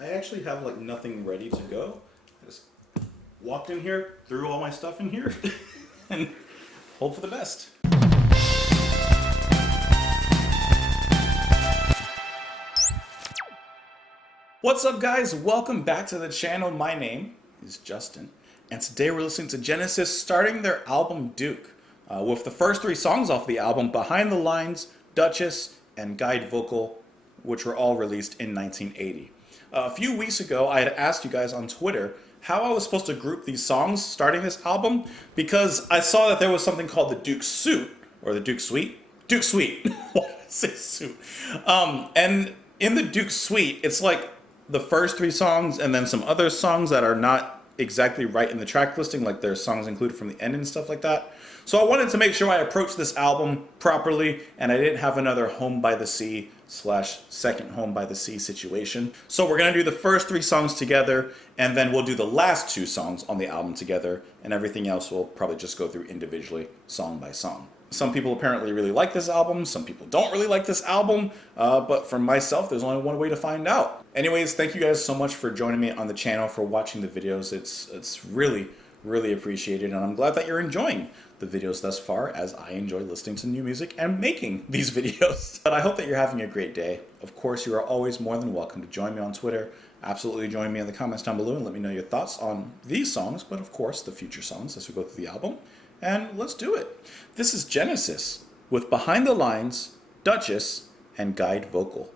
I actually have like nothing ready to go. I just walked in here, threw all my stuff in here, and hope for the best. What's up, guys? Welcome back to the channel. My name is Justin, and today we're listening to Genesis starting their album Duke, with the first three songs off the album, Behind the Lines, Duchess, and Guide Vocal, which were all released in 1980. A few weeks ago, I had asked you guys on Twitter how I was supposed to group these songs starting this album, because I saw that there was something called the Duke Suite, or the Duke Suite? Duke Suite. Why did I say suit? And in the Duke Suite, it's like the first three songs and then some other songs that are not exactly right in the track listing, like there's songs included from the end and stuff like that. So I wanted to make sure I approached this album properly and I didn't have another Home by the Sea / second Home by the Sea situation. So we're gonna do the first three songs together, and then we'll do the last two songs on the album together, and everything else we'll probably just go through individually, song by song. Some people apparently really like this album, some people don't really like this album, but for myself, there's only one way to find out. Anyways, thank you guys so much for joining me on the channel, for watching the videos. It's really appreciated, and I'm glad that you're enjoying the videos thus far, as I enjoy listening to new music and making these videos. But I hope that you're having a great day. Of course, you are always more than welcome to join me on Twitter. Absolutely join me in the comments down below and let me know your thoughts on these songs, but of course the future songs as we go through the album. And let's do it. This is Genesis with Behind the Lines, Duchess, and Guide Vocal.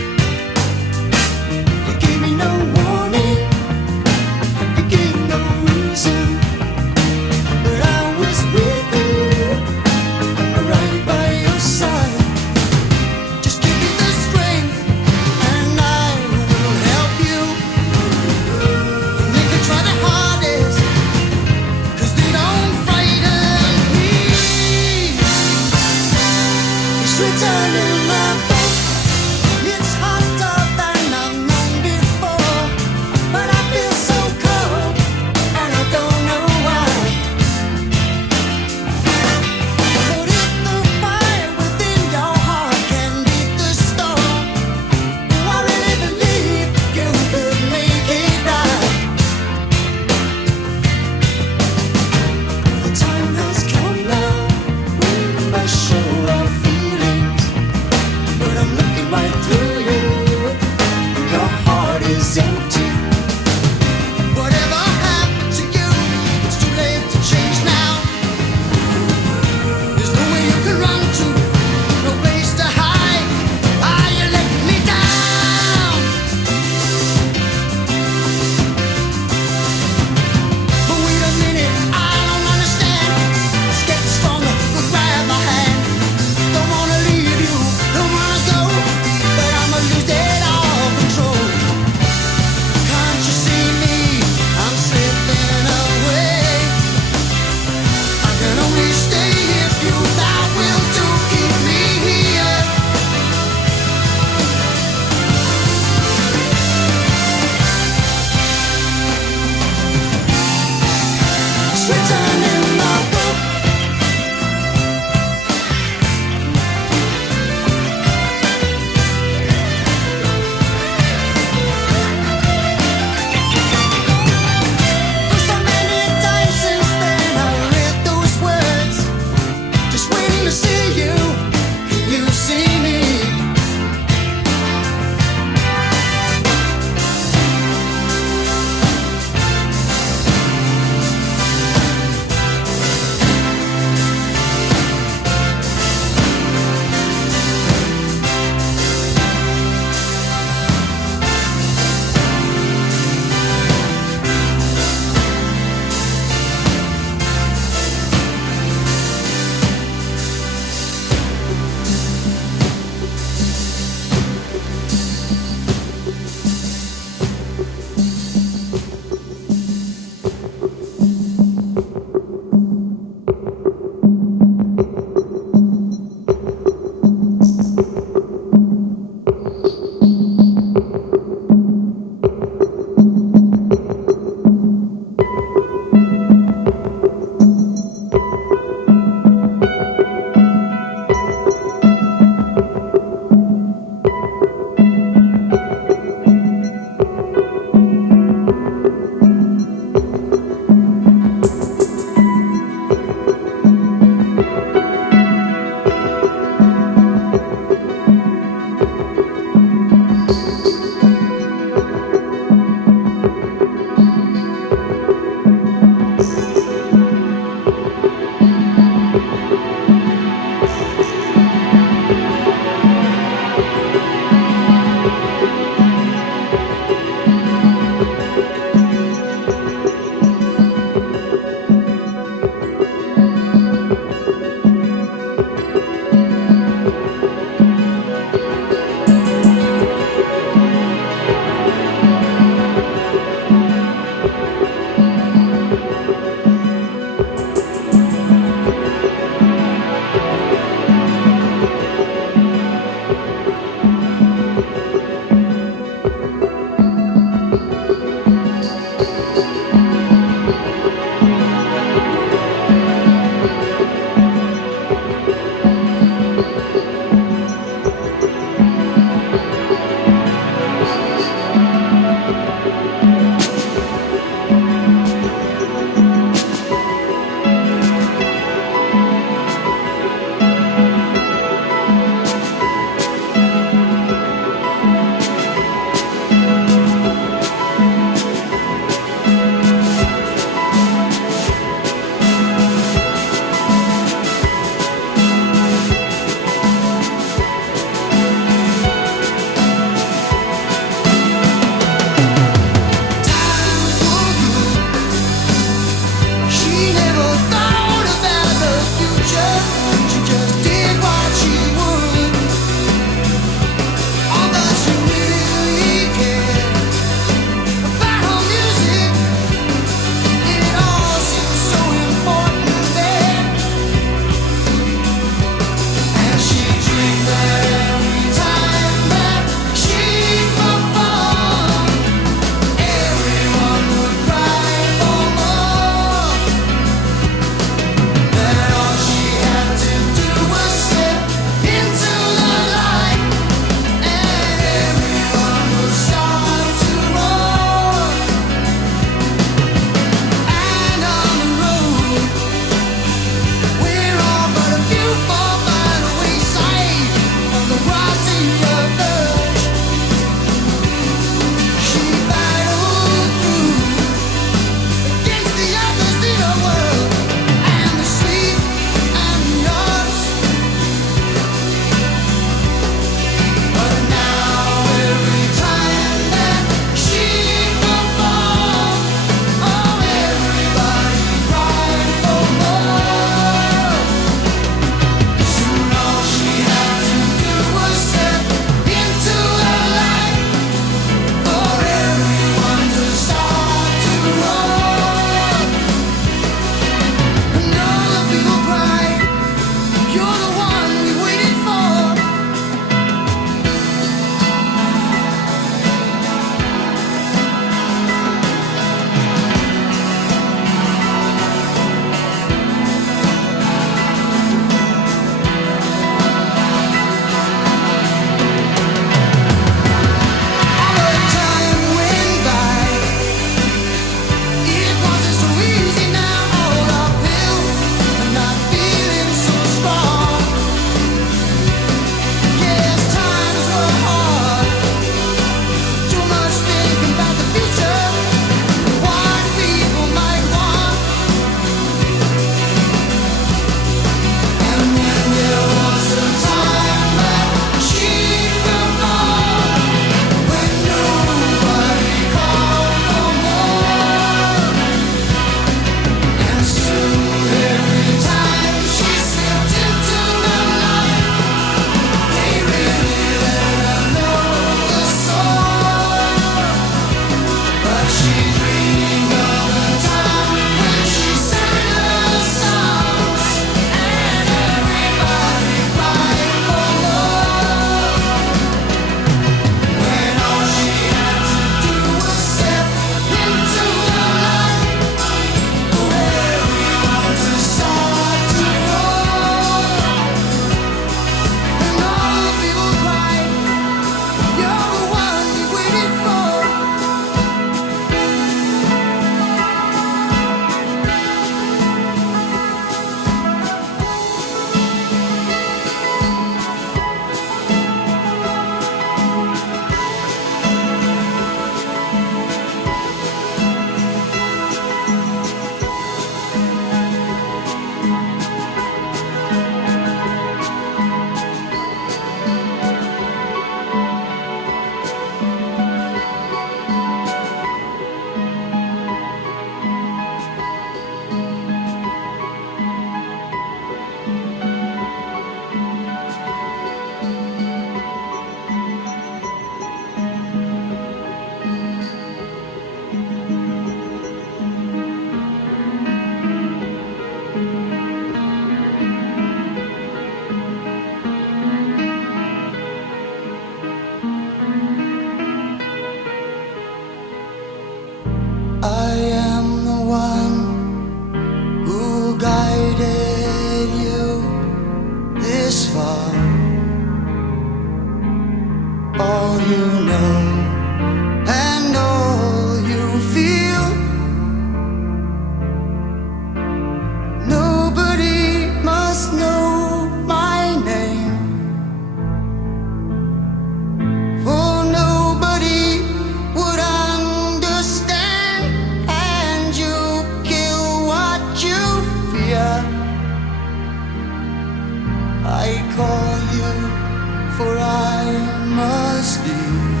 for I must leave.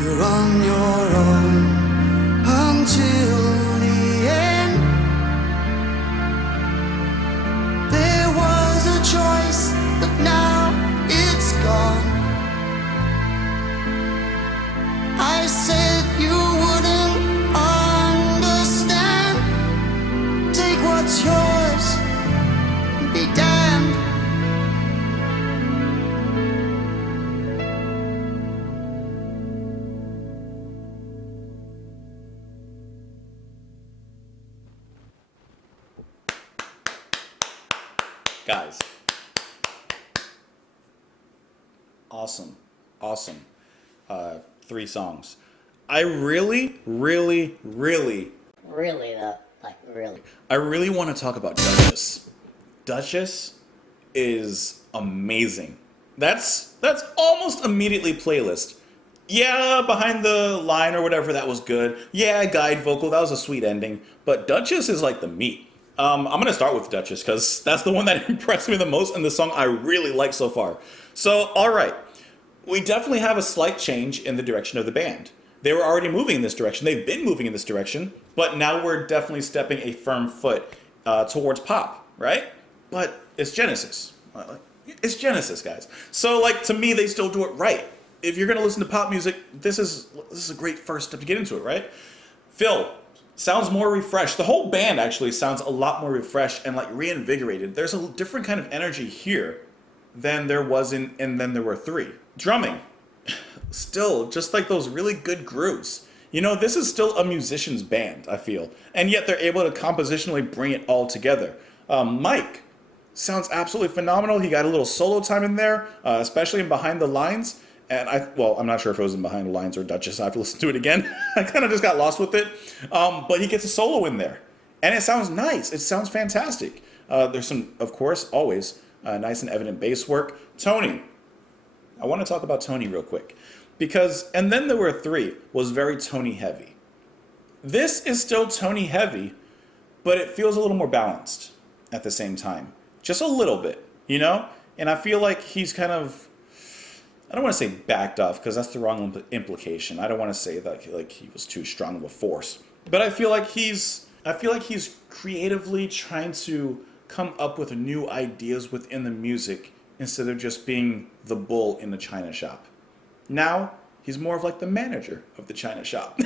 You're on your own until the end. There was a choice, but now it's gone. I said you wouldn't understand. Take what's yours and be damned. Guys, awesome. 3 songs. I really Really though, like really. I really want to talk about Duchess. Duchess is amazing. That's almost immediately playlist. Yeah, Behind the Line or whatever, that was good. Yeah, guide vocal, that was a sweet ending. But Duchess is like the meat. I'm gonna start with Duchess because that's the one that impressed me the most and the song I really like so far. So, all right, we definitely have a slight change in the direction of the band. They were already moving in this direction. They've been moving in this direction, but now we're definitely stepping a firm foot towards pop, right? But it's Genesis. It's Genesis, guys. So, like, to me, they still do it right. If you're gonna listen to pop music, this is a great first step to get into it, right? Phil sounds more refreshed. The whole band actually sounds a lot more refreshed and like reinvigorated. There's a different kind of energy here than there was in and then there were 3. Drumming, still just like those really good grooves. You know, this is still a musician's band, I feel, and yet they're able to compositionally bring it all together. Mike sounds absolutely phenomenal. He got a little solo time in there, especially in Behind the Lines. And I'm not sure if it was in Behind the Lines or Duchess. I have to listen to it again. I kind of just got lost with it. But he gets a solo in there. And it sounds nice. It sounds fantastic. There's some, of course, always nice and evident bass work. Tony. I want to talk about Tony real quick. Because, and then there were 3, was very Tony heavy. This is still Tony heavy, but it feels a little more balanced at the same time. Just a little bit, you know? And I feel like he's kind of, I don't want to say backed off because that's the wrong implication. I don't want to say that like he was too strong of a force, but I feel like he's creatively trying to come up with new ideas within the music instead of just being the bull in the china shop. Now he's more of like the manager of the china shop.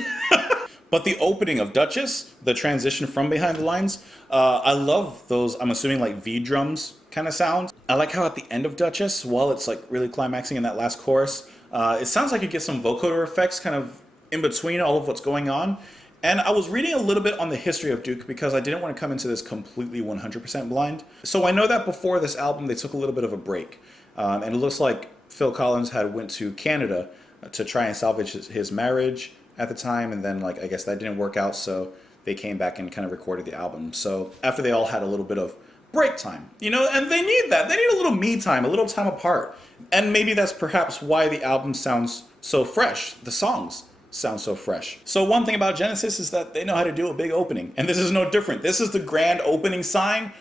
But the opening of Duchess, the transition from Behind the Lines, I love those, I'm assuming like V drums kind of sound. I like how at the end of Duchess, while it's like really climaxing in that last chorus, it sounds like you get some vocoder effects kind of in between all of what's going on. And I was reading a little bit on the history of Duke because I didn't want to come into this completely 100% blind. So I know that before this album, they took a little bit of a break. And it looks like Phil Collins had went to Canada to try and salvage his marriage at the time, and then like I guess that didn't work out, so they came back and kind of recorded the album. So after they all had a little bit of break time, you know, and they need that. They need a little me time, a little time apart. And maybe that's perhaps why the album sounds so fresh. The songs sound so fresh. So one thing about Genesis is that they know how to do a big opening, and this is no different. This is the grand opening sign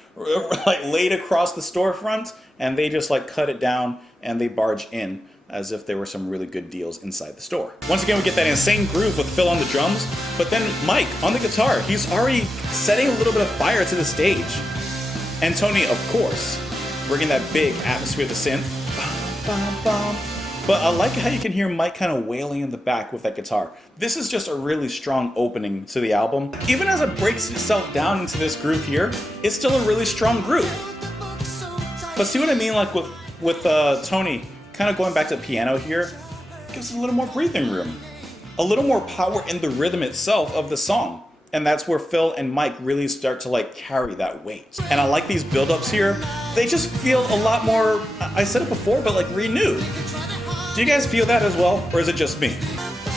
like laid across the storefront, and they just like cut it down and they barge in as if there were some really good deals inside the store. Once again, we get that insane groove with Phil on the drums, but then Mike on the guitar, he's already setting a little bit of fire to the stage. And Tony, of course, bringing that big atmosphere to synth. But I like how you can hear Mike kind of wailing in the back with that guitar. This is just a really strong opening to the album. Even as it breaks itself down into this groove here, it's still a really strong groove. But see what I mean, like with Tony, kind of going back to the piano here, gives a little more breathing room. A little more power in the rhythm itself of the song. And that's where Phil and Mike really start to like carry that weight. And I like these build-ups here. They just feel a lot more, I said it before, but like renewed. Do you guys feel that as well? Or is it just me?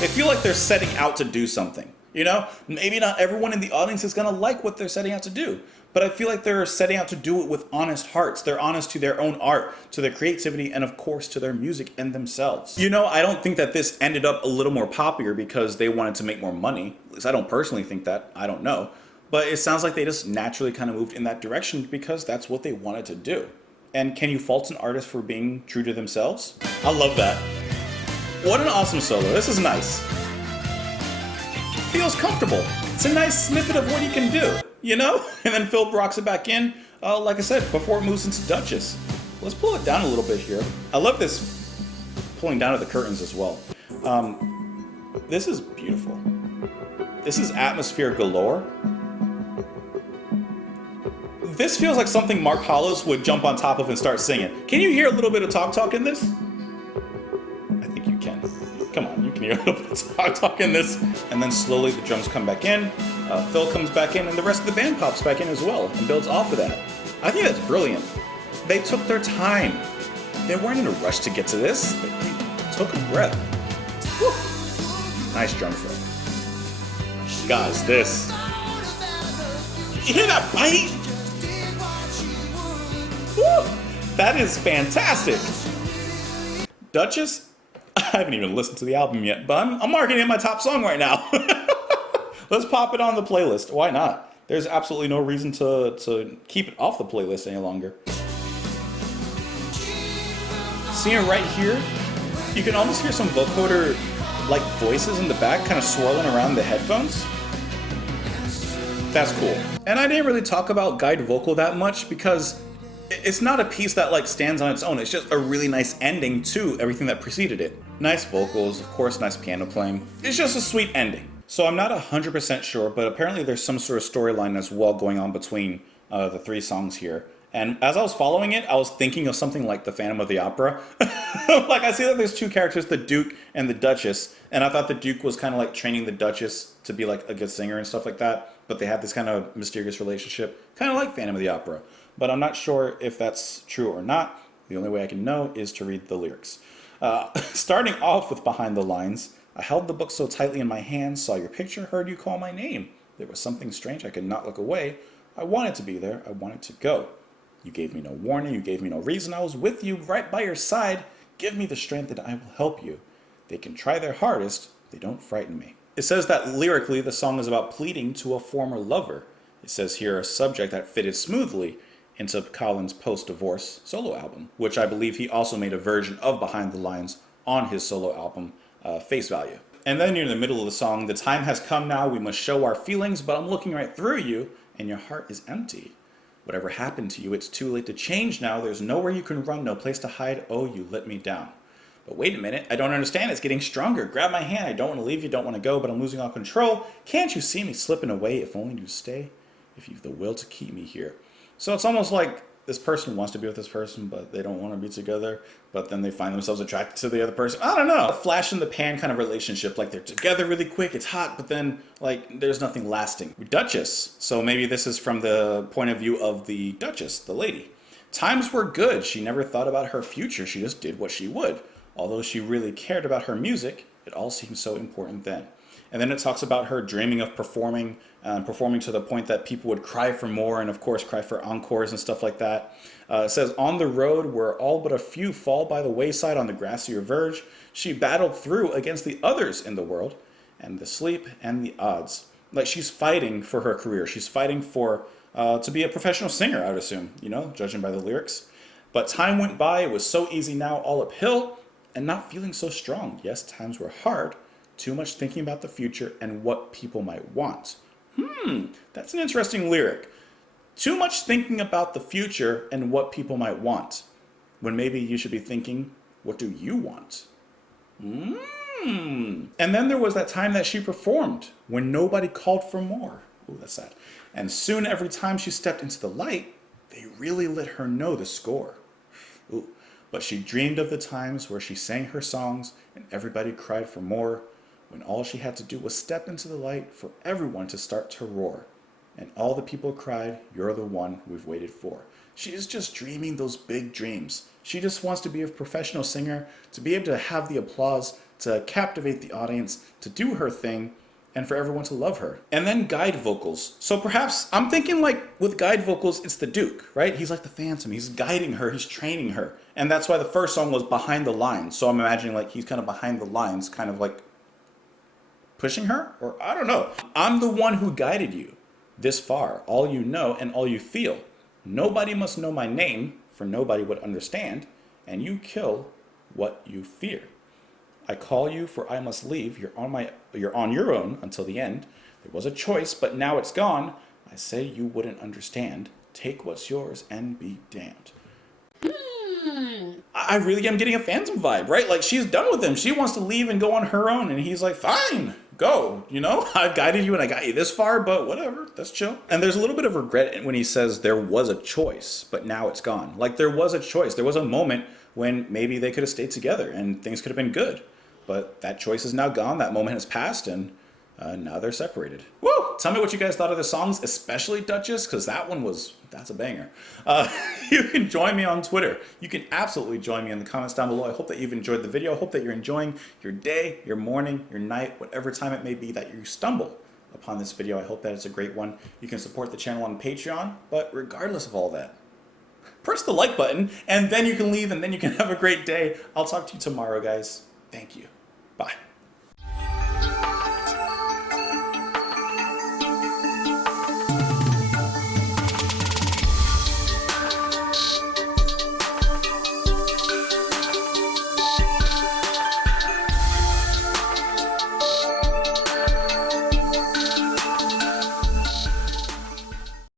They feel like they're setting out to do something. You know, maybe not everyone in the audience is gonna like what they're setting out to do, but I feel like they're setting out to do it with honest hearts. They're honest to their own art, to their creativity, and of course to their music and themselves. You know, I don't think that this ended up a little more popular because they wanted to make more money. At least I don't personally think that. I don't know. But it sounds like they just naturally kind of moved in that direction because that's what they wanted to do. And can you fault an artist for being true to themselves? I love that. What an awesome solo. This is nice. Feels comfortable. It's a nice snippet of what he can do, you know? And then Phil rocks it back in, like I said, before it moves into Duchess. Let's pull it down a little bit here. I love this pulling down of the curtains as well. This is beautiful. This is atmosphere galore. This feels like something Mark Hollis would jump on top of and start singing. Can you hear a little bit of talk in this? I think you can. Come on, you can hear a little bit of talk in this. And then slowly the drums come back in, Phil comes back in, and the rest of the band pops back in as well and builds off of that. I think that's brilliant. They took their time. They weren't in a rush to get to this. They took a breath. Woo. Nice drum fill. Guys, this. You hear that bite? Woo! That is fantastic. Duchess, I haven't even listened to the album yet, but I'm marking it in my top song right now. Let's pop it on the playlist. Why not? There's absolutely no reason to keep it off the playlist any longer. Seeing right here, you can almost hear some vocoder like voices in the back kind of swirling around the headphones. That's cool. And I didn't really talk about guide vocal that much because it's not a piece that like stands on its own. It's just a really nice ending to everything that preceded it. Nice vocals, of course, nice piano playing. It's just a sweet ending. So I'm not 100% sure, but apparently there's some sort of storyline as well going on between the three songs here. And as I was following it, I was thinking of something like the Phantom of the Opera. Like I see that there's two characters, the Duke and the Duchess, and I thought the Duke was kind of like training the Duchess to be like a good singer and stuff like that, but they had this kind of mysterious relationship, kind of like Phantom of the Opera. But I'm not sure if that's true or not. The only way I can know is to read the lyrics. Starting off with Behind the Lines, I held the book so tightly in my hands, saw your picture, heard you call my name. There was something strange, I could not look away. I wanted to be there, I wanted to go. You gave me no warning, you gave me no reason, I was with you, right by your side. Give me the strength and I will help you. They can try their hardest, they don't frighten me. It says that lyrically the song is about pleading to a former lover. It says here a subject that fitted smoothly into Colin's post-divorce solo album, which I believe he also made a version of Behind the Lines on his solo album, Face Value. And then near the middle of the song, the time has come now, we must show our feelings, but I'm looking right through you, and your heart is empty. Whatever happened to you, it's too late to change now, there's nowhere you can run, no place to hide, oh, you let me down. But wait a minute, I don't understand, it's getting stronger, grab my hand, I don't want to leave you, don't want to go, but I'm losing all control. Can't you see me slipping away, if only you stay, if you've the will to keep me here. So it's almost like this person wants to be with this person, but they don't want to be together, but then they find themselves attracted to the other person. I don't know. A flash in the pan kind of relationship, like they're together really quick, it's hot, but then like there's nothing lasting. Duchess, so maybe this is from the point of view of the Duchess, the lady. Times were good, she never thought about her future, she just did what she would. Although she really cared about her music, it all seemed so important then. And then it talks about her dreaming of performing to the point that people would cry for more and of course cry for encores and stuff like that. It says, on the road where all but a few fall by the wayside on the grassier verge, she battled through against the others in the world and the sleep and the odds. Like she's fighting for her career. She's fighting for to be a professional singer, I would assume, you know, judging by the lyrics. But time went by, it was so easy now, all uphill and not feeling so strong. Yes, times were hard. Too much thinking about the future and what people might want. That's an interesting lyric. Too much thinking about the future and what people might want. When maybe you should be thinking, what do you want? And then there was that time that she performed when nobody called for more. Ooh, that's sad. And soon every time she stepped into the light, they really let her know the score. Ooh. But she dreamed of the times where she sang her songs and everybody cried for more. When all she had to do was step into the light for everyone to start to roar. And all the people cried, you're the one we've waited for. She is just dreaming those big dreams. She just wants to be a professional singer, to be able to have the applause, to captivate the audience, to do her thing, and for everyone to love her. And then guide vocals. So perhaps, I'm thinking like with guide vocals, it's the Duke, right? He's like the Phantom. He's guiding her, he's training her. And that's why the first song was Behind the Lines. So I'm imagining like he's kind of behind the lines, kind of like pushing her? Or I don't know. I'm the one who guided you this far. All you know and all you feel. Nobody must know my name. for nobody would understand, and you kill what you fear. I call you, for I must leave. You're on your own until the end. There was a choice, but now it's gone. I say you wouldn't understand. Take what's yours and be damned. I really am getting a Phantom vibe, right? Like, she's done with him. She wants to leave and go on her own, and he's like, fine, go. You know, I've guided you and I got you this far, but whatever, that's chill. And there's a little bit of regret when he says there was a choice, but now it's gone. Like, there was a choice. There was a moment when maybe they could have stayed together and things could have been good. But that choice is now gone. That moment has passed, and now they're separated. Woo! Tell me what you guys thought of the songs, especially Duchess, because that's a banger. You can join me on Twitter. You can absolutely join me in the comments down below. I hope that you've enjoyed the video. I hope that you're enjoying your day, your morning, your night, whatever time it may be that you stumble upon this video. I hope that it's a great one. You can support the channel on Patreon, but regardless of all that, press the like button, and then you can leave, and then you can have a great day. I'll talk to you tomorrow, guys. Thank you. Bye.